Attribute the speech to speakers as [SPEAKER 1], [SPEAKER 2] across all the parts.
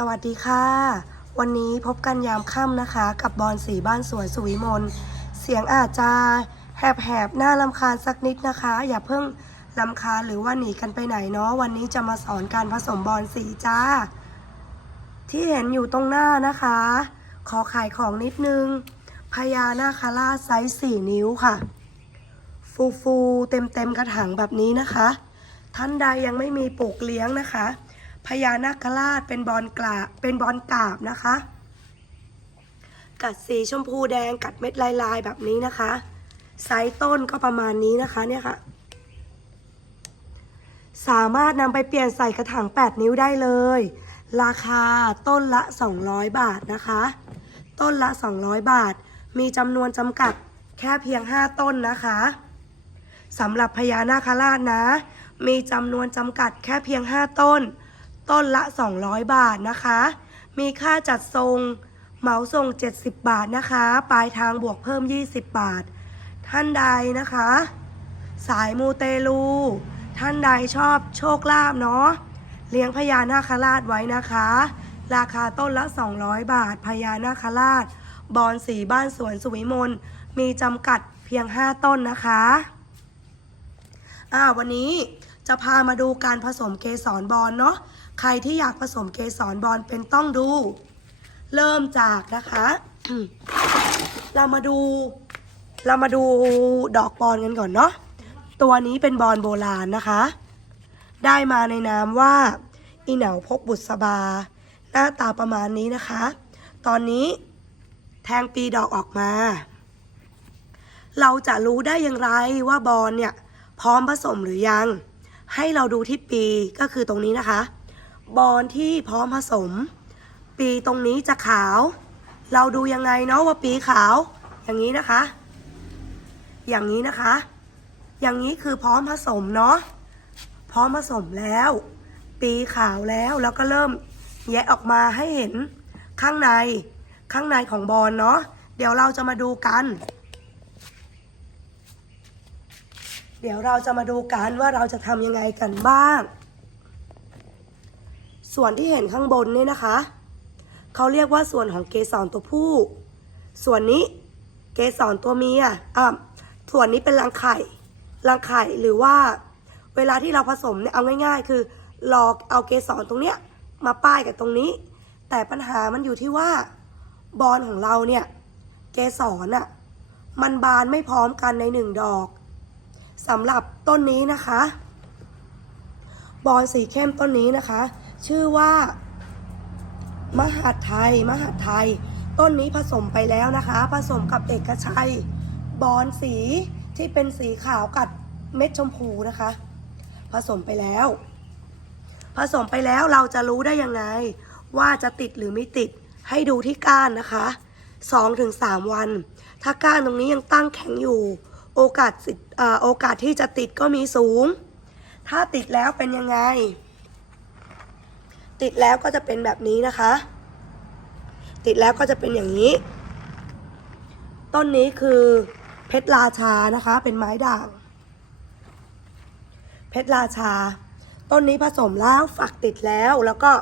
[SPEAKER 1] สวัสดีค่ะ วันนี้พบกันยามค่ำนะคะ กับบอลสีบ้านสวยสุวิมลเสียงอาจจะแหบๆหน่าลำคาญสักนิดนะคะ อย่าเพิ่งลำคาญหรือว่าหนีกันไปไหนเนาะวันนี้จะมาสอนการผสมบอลสีจ้า ที่เห็นอยู่ตรงหน้านะคะ ขอขายของนิดนึงพญานาคาราไซส์4นิ้วค่ะ ฟูๆเต็มๆกระถางแบบนี้นะคะ ท่านใดยังไม่มีปลูกเลี้ยงนะคะ พญานาคราชเป็นบอลกลาเป็นบอลกราบนะคะ กัดสีชมพูแดงกัดเม็ดลายลายๆแบบนี้นะคะไซส์ต้นก็ประมาณนี้นะคะเนี่ยค่ะ สามารถนำไปเปลี่ยนใส่กระถาง 8 นิ้วได้เลย ราคาต้นละ 200 บาทนะคะ ต้นละ 200 บาท มีจำนวนจำกัดแค่เพียง 5 ต้นนะคะสำหรับพญานาคราชนะ มีจำนวนจำกัดแค่เพียง 5 ต้น ต้นละ 200 บาทนะคะ มีค่าจัดทรงเหมาส่ง 70 บาทนะคะ ปลายทางบวกเพิ่ม 20 บาท ท่านใดนะคะ สายมูเตลู ท่านใดชอบโชคลาภเนาะเลี้ยงพญานาคราชไว้นะคะ ราคาต้นละ 200 บาทพญานาคราช บอนสีบ้านสวนสุวิมลมีจำกัดเพียง 5 ต้นนะคะอ่าวันนี้จะพามาดูการผสมเกสรบอลเนาะ ใครที่อยากผสมเกสรบอลเป็นต้องดู เริ่มจากนะคะ เรามาดู เรามาดูดอกบอลกันก่อนเนาะตัวนี้เป็นบอลโบราณนะคะ ได้มาในนามว่าอีเหนาพกบุษบา หน้าตาประมาณนี้นะคะ ตอนนี้แทงปีดอกออกมา เราจะรู้ได้อย่างไรว่าบอลเนี่ยพร้อมผสมหรือยัง ให้เราดูที่ปีก็คือตรงนี้นะคะ บอลที่พร้อมผสม ปีตรงนี้จะขาว เราดูยังไงเนาะว่าปีขาว อย่างนี้นะคะ อย่างนี้นะคะ อย่างนี้คือพร้อมผสมเนาะพร้อมผสมแล้ว ปีขาวแล้วแล้วก็เริ่มแยะออกมาให้เห็นข้างในข้างในของบอลเนาะเดี๋ยวเราจะมาดูกัน เดี๋ยวเราจะมาดูกันว่าเราจะทำยังไงกันบ้าง ส่วนที่เห็นข้างบนนี่นะคะ เขาเรียกว่าส่วนของเกสรตัวผู้ ส่วนนี้เกสรตัวเมียอะส่วนนี้เป็นรังไข่รังไข่หรือว่าเวลาที่เราผสมเนี่ยเอาง่าย ๆ คือรอเอาเกสรตรงเนี้ยมาป้ายกับตรงนี้ แต่ปัญหามันอยู่ที่ว่าบอลของเราเนี่ยเกสรอะมันบานไม่พร้อมกันในหนึ่งดอกสำหรับต้นนี้นะคะ บอลสีเข้มต้นนี้นะคะ ชื่อว่า มหาดไทย มหาดไทย ต้นนี้ผสมไปแล้วนะคะ ผสมกับเอกชัย บอลสีที่เป็นสีขาวกัดเม็ดชมพูนะคะ ผสมไปแล้ว ผสมไปแล้วเราจะรู้ได้ยังไง ว่าจะติดหรือไม่ติดให้ดูที่ก้านนะคะ2-3วัน ถ้าก้านตรงนี้ยังตั้งแข็งอยู่ โอกาสโอกาสที่จะติดก็มีสูง ถ้าติดแล้วเป็นยังไง ติดแล้วก็จะเป็นแบบนี้นะคะ ติดแล้วก็จะเป็นอย่างนี้ ต้นนี้คือเพชรราชานะคะ เป็นไม้ด่าง เพชรราชา ต้นนี้ผสมแล้วฝักติดแล้วแล้วก็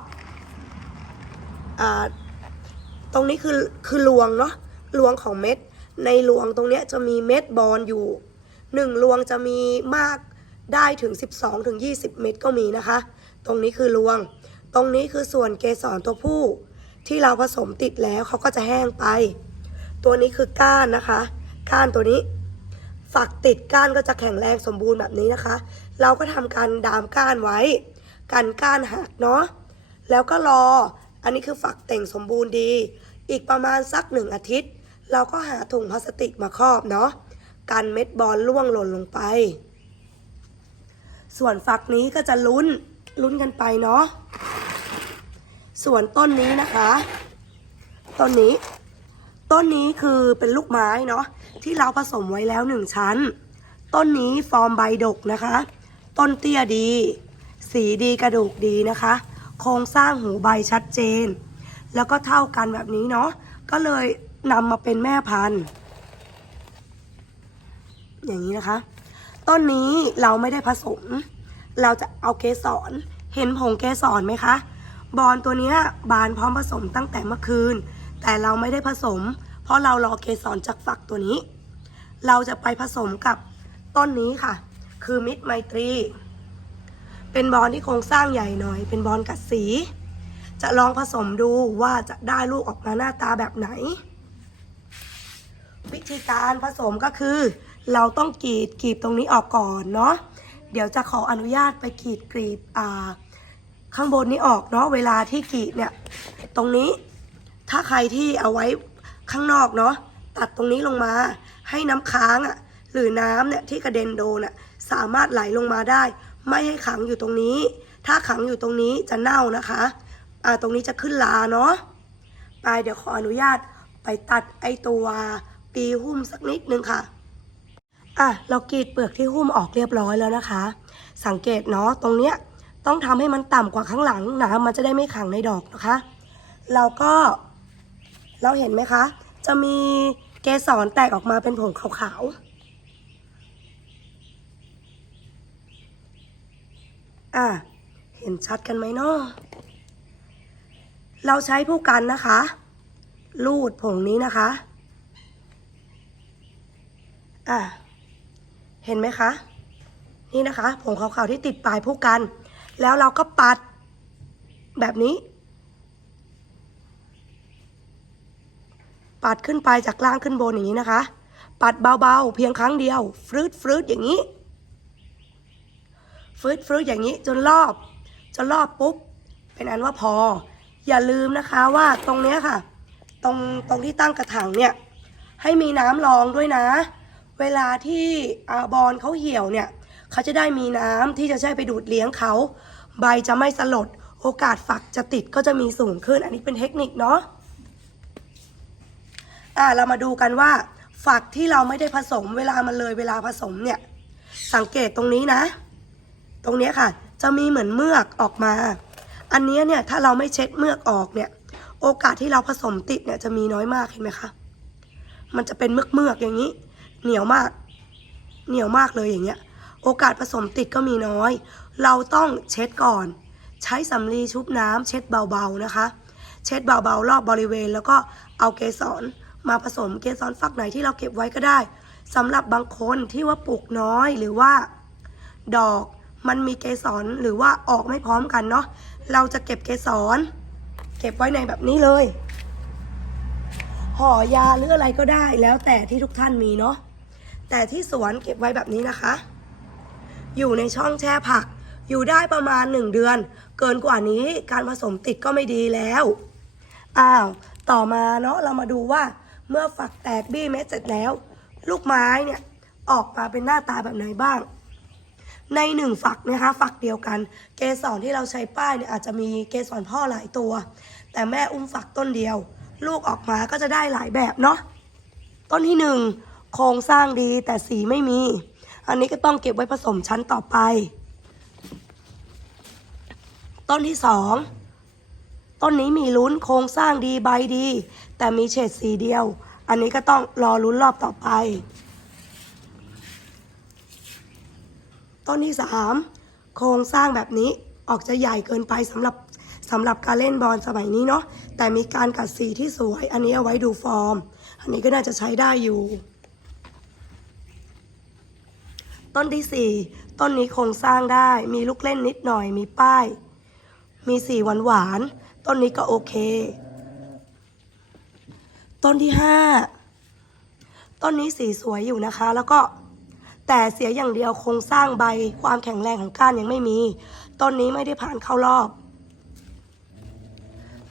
[SPEAKER 1] ตรงนี้คือคือรวงเนาะรวงของเม็ด ในรวงตรงนี้จะมีเม็ดบอลอยู่หนึ่งรวงจะมีมากได้ถึง 12ถึง20 เม็ดก็มีนะคะ ตรงนี้คือรวง ตรงนี้คือส่วนเกสรตัวผู้ที่เราผสมติดแล้วเขาก็จะแห้งไป ตัวนี้คือก้านนะคะ ก้านตัวนี้ ฝักติดก้านก็จะแข็งแรงสมบูรณ์แบบนี้นะคะ เราก็ทำการดามก้านไว้ กันก้านหักเนาะแล้วก็รอ อันนี้คือฝักเต่งสมบูรณ์ดี อีกประมาณสักหนึ่งอาทิตย์ เราก็หาถุงพลาสติกมาครอบเนาะกันเม็ดบอลล่วงหล่นลงไป ส่วนฝักนี้ก็จะลุ้นลุ้นกันไปเนาะ ส่วนต้นนี้นะคะ ต้นนี้ ต้นนี้คือเป็นลูกไม้เนาะที่เราผสมไว้แล้วหนึ่งชั้น ต้นนี้ฟอร์มใบดกนะคะ ต้นเตี้ยดี สีดีกระดูกดีนะคะ โครงสร้างหูใบชัดเจน แล้วก็เท่ากันแบบนี้เนาะก็เลยนำมาเป็นแม่พันธุ์ อย่างนี้นะคะ ต้นนี้เราไม่ได้ผสม เราจะเอาเกสรเห็นผงเกสรไหมคะ บอลตัวนี้บานพร้อมผสมตั้งแต่เมื่อคืน แต่เราไม่ได้ผสม เพราะเรารอเกสรจากฝักตัวนี้ เราจะไปผสมกับต้นนี้ค่ะ คือมิตรไมตรี เป็นบอลที่โครงสร้างใหญ่หน่อย เป็นบอลกัดสี จะลองผสมดูว่าจะได้ลูกออกมาหน้าตาแบบไหน วิธีการผสมก็คือ เราต้องกรีดกรีบตรงนี้ออกก่อนเนาะเดี๋ยวจะขออนุญาตไปกรีดกรีบอ่า ข้างบนนี้ออกเนาะเวลาที่กรีดเนี่ย ตรงนี้ถ้าใครที่เอาไว้ข้างนอกเนาะตัดตรงนี้ลงมา ให้น้ำค้างอะ่ะหรือน้ำเนี่ยที่กระเด็นโดนอะ่ะสามารถไหลลงมาได้ ไม่ให้ขังอยู่ตรงนี้ ถ้าขังอยู่ตรงนี้จะเน่านะคะอ่าตรงนี้จะขึ้นลาเนาะไปเดี๋ยวขออนุญาตไปตัดไอตัวปีหุ้มสักนิดนึงค่ะอะเรากรีดเปลือกที่หุ้มออกเรียบร้อยแล้วนะคะ สังเกตเนาะตรงเนี้ย ต้องทำให้มันต่ำกว่าข้างหลังน้ำมันจะได้ไม่ขังในดอกนะคะ เราก็เราเห็นไหมคะ จะมีเกสรแตกออกมาเป็นผงขาวๆ อะ เห็นชัดกันไหมเนาะเราใช้ผู้กันนะคะ ลูดผงนี้นะคะ อะ เห็นไหมคะ นี่นะคะ ผงขาวๆที่ติดปลายผู้กัน แล้วเราก็ปัดแบบนี้ ปัดขึ้นไปจากล่างขึ้นบนอย่างนี้นะคะ ปัดเบาๆ เพียงครั้งเดียวฟรืดฟืดอย่างนี้ฟรืดฟืดอย่างนี้จนรอบจนรอบปุ๊บ เป็นอันว่าพอ อย่าลืมนะคะว่าตรงเนี้ยค่ะ ตรงตรงที่ตั้งกระถางเนี่ยให้มีน้ำรองด้วยนะ เวลาที่อาบอลเขาเหี่ยวเนี่ย เขาจะได้มีน้ำที่จะใช้ไปดูดเลี้ยงเขา ใบจะไม่สลด โอกาสฝักจะติดก็จะมีสูงขึ้น อันนี้เป็นเทคนิคเนาะอ่าเรามาดูกันว่า ฝักที่เราไม่ได้ผสมเวลามันเลยเวลาผสมเนี่ย สังเกตตรงนี้นะ ตรงนี้ค่ะ จะมีเหมือนเมือกออกมา อันเนี้ยเนี่ยถ้าเราไม่เช็ดเมือกออกเนี่ย โอกาสที่เราผสมติดเนี่ยจะมีน้อยมากเห็นไหมคะมันจะเป็นเมือกเมือกอย่างนี้ เหนียวมาก เหนียวมากเลยอย่างเงี้ย โอกาสผสมติดก็มีน้อย เราต้องเช็ดก่อน ใช้สำลีชุบน้ำเช็ดเบาๆนะคะ เช็ดเบาๆรอบบริเวณ แล้วก็เอาเกสรมาผสมเกสรฝักไหนที่เราเก็บไว้ก็ได้สำหรับบางคนที่ว่าปลูกน้อยหรือว่า ดอกมันมีเกสรหรือว่าออกไม่พร้อมกันเนาะเราจะเก็บเกสรเก็บไว้ในแบบนี้เลย ห่อยาหรืออะไรก็ได้แล้วแต่ที่ทุกท่านมีเนาะแต่ที่สวนเก็บไว้แบบนี้นะคะ อยู่ในช่องแช่ผัก อยู่ได้ประมาณหนึ่งเดือน เกินกว่านี้การผสมติดก็ไม่ดีแล้ว อ้าว ต่อมาเนาะเรามาดูว่า เมื่อฝักแตกบี้เม็ดเสร็จแล้ว ลูกไม้เนี่ยออกมาเป็นหน้าตาแบบไหนบ้าง ในหนึ่งฝักนะคะฝักเดียวกัน เกสรที่เราใช้ป้ายเนี่ยอาจจะมีเกสรพ่อหลายตัว แต่แม่อุ้มฝักต้นเดียว ลูกออกมาก็จะได้หลายแบบเนาะต้นที่หนึ่งโครงสร้างดีแต่สีไม่มี อันนี้ก็ต้องเก็บไว้ผสมชั้นต่อไป ต้นที่สองต้นนี้มีลุ้นโครงสร้างดีใบดี แต่มีเฉดสีเดียว อันนี้ก็ต้องรอลุ้นรอบต่อไป ต้นที่สามโครงสร้างแบบนี้ออกจะใหญ่เกินไปสำหรับสำหรับการเล่นบอลสมัยนี้เนาะแต่มีการกัดสีที่สวย อันนี้เอาไว้ดูฟอร์ม อันนี้ก็น่าจะใช้ได้อยู่ ต้นที่สี่ต้นนี้โครงสร้างได้มีลูกเล่นนิดหน่อยมีป้าย มีสีหวานหวานๆต้นนี้ก็โอเค ต้นที่ห้าต้นนี้สีสวยอยู่นะคะ แล้วก็แต่เสียอย่างเดียวโครงสร้างใบความแข็งแรงของก้านยังไม่มี ต้นนี้ไม่ได้ผ่านเข้ารอบ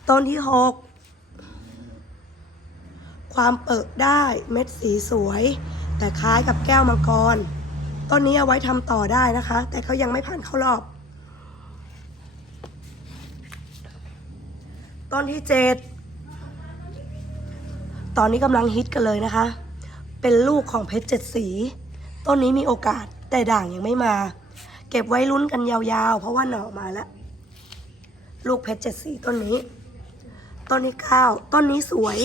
[SPEAKER 1] ต้นที่หกความเปิดได้เม็ดสีสวย แต่คล้ายกับแก้วมังกร ต้นนี้เอาไว้ทำต่อได้นะคะ แต่เขายังไม่ผ่านเข้ารอบ ต้นที่เจ็ดตอนนี้กำลังฮิตกันเลยนะคะ เป็นลูกของเพชรเจ็ดสี ต้นนี้มีโอกาสแต่ด่างยังไม่มา เก็บไว้ลุ้นกันยาวๆ เพราะว่าหน่อมาแล้ว ลูกเพชรเจ็ดสีต้นนี้ ต้นที่เก้าต้นนี้สวย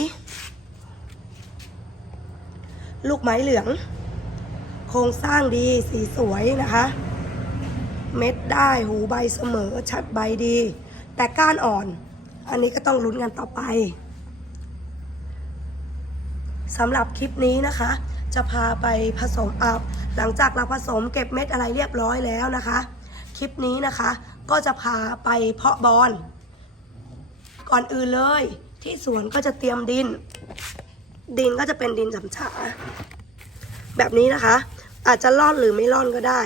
[SPEAKER 1] ลูกไม้เหลือง โครงสร้างดีสีสวยนะคะ เม็ดได้หูใบเสมอชัดใบดี แต่ก้านอ่อน อันนี้ก็ต้องลุ้นกันต่อไปสำหรับคลิปนี้นะคะ จะพาไปผสมอับหลังจากเราผสมเก็บเม็ดอะไรเรียบร้อยแล้วนะคะ คลิปนี้นะคะ ก็จะพาไปเพาะบอลก่อนอื่นเลย ที่สวนก็จะเตรียมดิน ดินก็จะเป็นดินสำฉาแบบนี้นะคะ อาจจะร่อนหรือไม่ร่อนก็ได้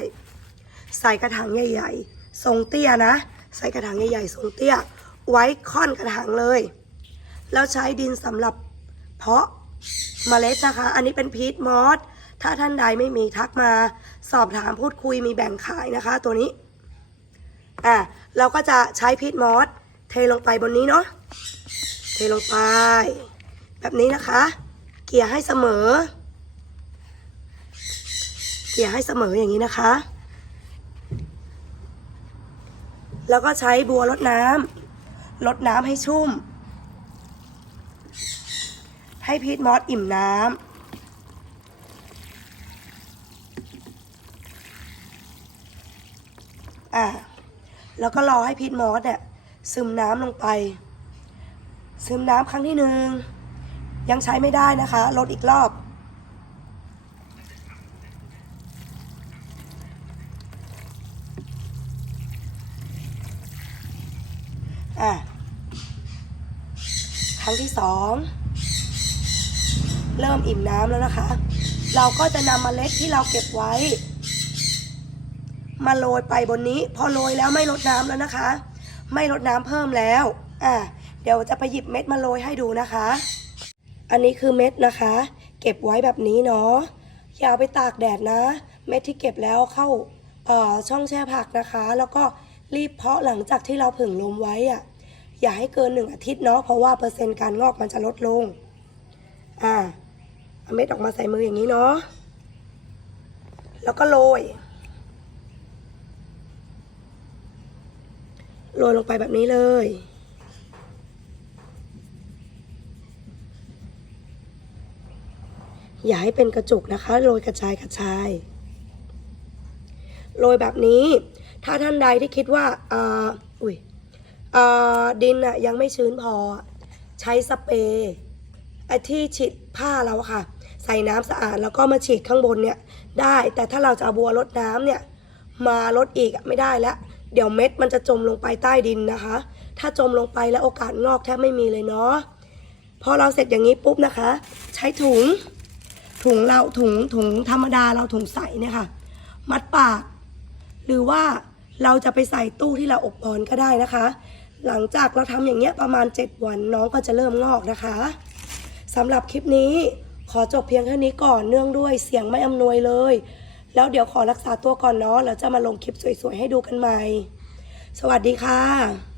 [SPEAKER 1] ใส่กระถางใหญ่ๆทรงเตี้ยนะ ใส่กระถางใหญ่ๆทรงเตี้ย ไว้ค่อนกระถางเลย แล้วใช้ดินสำหรับเพาะเมล็ดนะคะ อันนี้เป็นพีทมอสถ้าท่านใดไม่มีทักมาสอบถามพูดคุยมีแบ่งขายนะคะ ตัวนี้อะเราก็จะใช้พีทมอสเทลงไปบนนี้เนาะเทลงไป แบบนี้นะคะ เกลี่ยให้เสมอ เกี่ยให้เสมออย่างนี้นะคะ แล้วก็ใช้บัวรดน้ำรดน้ำให้ชุ่ม ให้พีทมอสอิ่มน้ำอะแล้วก็รอให้พีทมอสเนี่ยซึมน้ำลงไป ซึมน้ำครั้งที่หนึ่งยังใช้ไม่ได้นะคะลดอีกรอบ อะ ครั้ งที่สองเริ่มอิ่มน้ำแล้วนะคะ เราก็จะนำเมล็ดที่เราเก็บไว้ มาโรยไปบนนี้ พอโรยแล้วไม่ลดน้ำแล้วนะคะ ไม่ลดน้ำเพิ่มแล้วอะเดี๋ยวจะไปหยิบเม็ดมาโรยให้ดูนะคะ อันนี้คือเม็ดนะคะ เก็บไว้แบบนี้เนาะอย่าไปตากแดดนะ เม็ดที่เก็บแล้วเข้าออช่องแช่ผักนะคะ แล้วก็รีบเพาะหลังจากที่เราผึ่งลมไว้อะ อย่าให้เกินหนึ่งอาทิตย์เนาะเพราะว่าเปอร์เซ็นต์การงอกมันจะลดลง อ่าเอาเม็ดออกมาใส่มืออย่างนี้เนาะแล้วก็โรยโรยลงไปแบบนี้เลย อย่าให้เป็นกระจุกนะคะโรยกระจายกระจายโรยแบบนี้ ถ้าท่านใดที่คิดว่าอ่าอุ้ย ดินอะยังไม่ชื้นพอ ใช้สเปรย์ที่ฉีดผ้าเราค่ะ ใส่น้ำสะอาดแล้วก็มาฉีดข้างบนเนี่ยได้ แต่ถ้าเราจะเอาบัวรดน้ำเนี่ยมาลดอีกไม่ได้แล้ว เดี๋ยวเม็ดมันจะจมลงไปใต้ดินนะคะ ถ้าจมลงไปแล้วโอกาสงอกแทบไม่มีเลยเนาะพอเราเสร็จอย่างนี้ปุ๊บนะคะ ใช้ถุงถุงเราถุงถุงธรรมดาเราถุงใสเนี่ยค่ะ มัดปาก หรือว่าเราจะไปใส่ตู้ที่เราอบออนก็ได้นะคะ หลังจากเราทำอย่างเงี้ยประมาณ 7 วันน้องก็จะเริ่มงอกนะคะสำหรับคลิปนี้ขอจบเพียงเท่านี้ก่อนเนื่องด้วยเสียงไม่อำนวยเลย แล้วเดี๋ยวขอรักษาตัวก่อนเนาะแล้วจะมาลงคลิปสวยๆให้ดูกันใหม่ สวัสดีค่ะ